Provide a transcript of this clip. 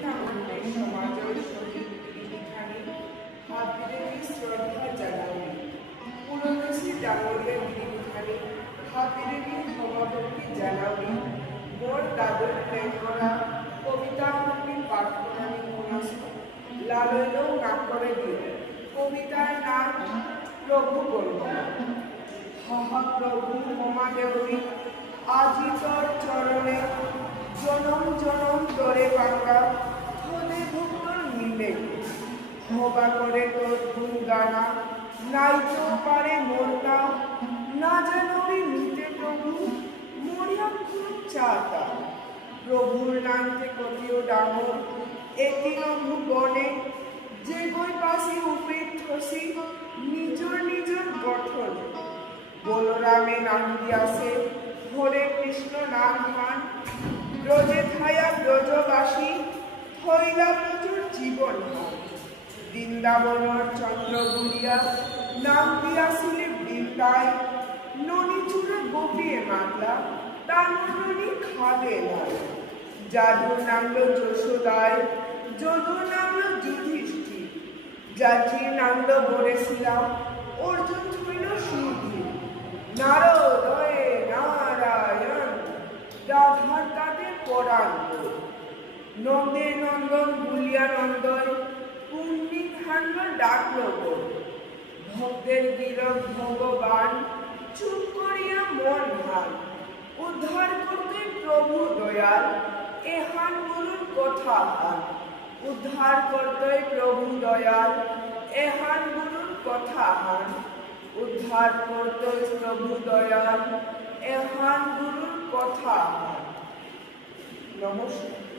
সমাজের সহিত বিধিখানি হাবিরেবি শ্রদ্ধা জানাবি পুরদেশী ডাঙরিয়া বিধিখানি হাবিরেবি সমাভক্তি জানাবি মোর দাদর প্রেমরা কবিতা ভক্তি পাঠ করানি মনাস লালইলেও না করে দিও কবিতার নাম প্রভু বলব হা প্রভু মমা দেবী আজি তোর চরণে জনম জনম দরে বাঁকা তোদের ভক্তর মিলে হবা করে তোর গুণ গানা নাই তো পারে মোরটা না জানবি নিতে প্রভু মরিয়া খুব চাতা প্রভুর নামতে কতিও ডাঙর একিন ভুবনে যে গই পাশে উপেক্ষসি নিজর নিজর গঠন বলরামে নাম দিয়াছে হরে কৃষ্ণ নাম মান ব্রজে থায়া ব্রজবাসী হইলা প্রচুর জীবন বৃন্দাবনের চন্দ্র গুলিয়া নাম দিয়াছিলে বৃন্দায় ননিচুরে গোপিয়ে মাতলা তার ননি খাবে নয় যাদুর নামলো যশোদায় যদুর নামলো যুধিষ্ঠির জাতির নামলো বরেছিলাম অর্জুন হইল সুধীর নারদ হয়ে নারায়ণ রাধার তাদের পরাণ নন্দে নন্দন গুলিয়া নন্দয় পুণ্যি ধান্য ডাকল ভক্তের গিরক ভগবান চুপ করিয়া মন ভান উদ্ধার করতে প্রভু দয়াল এহান গুরুর কথা হান উদ্ধার করতে প্রভু দয়াল এহান গুরুর কথা হান উদ্ধার করতে প্রভু দয়াল এহান গুরুর কথা হান। নমস্কার।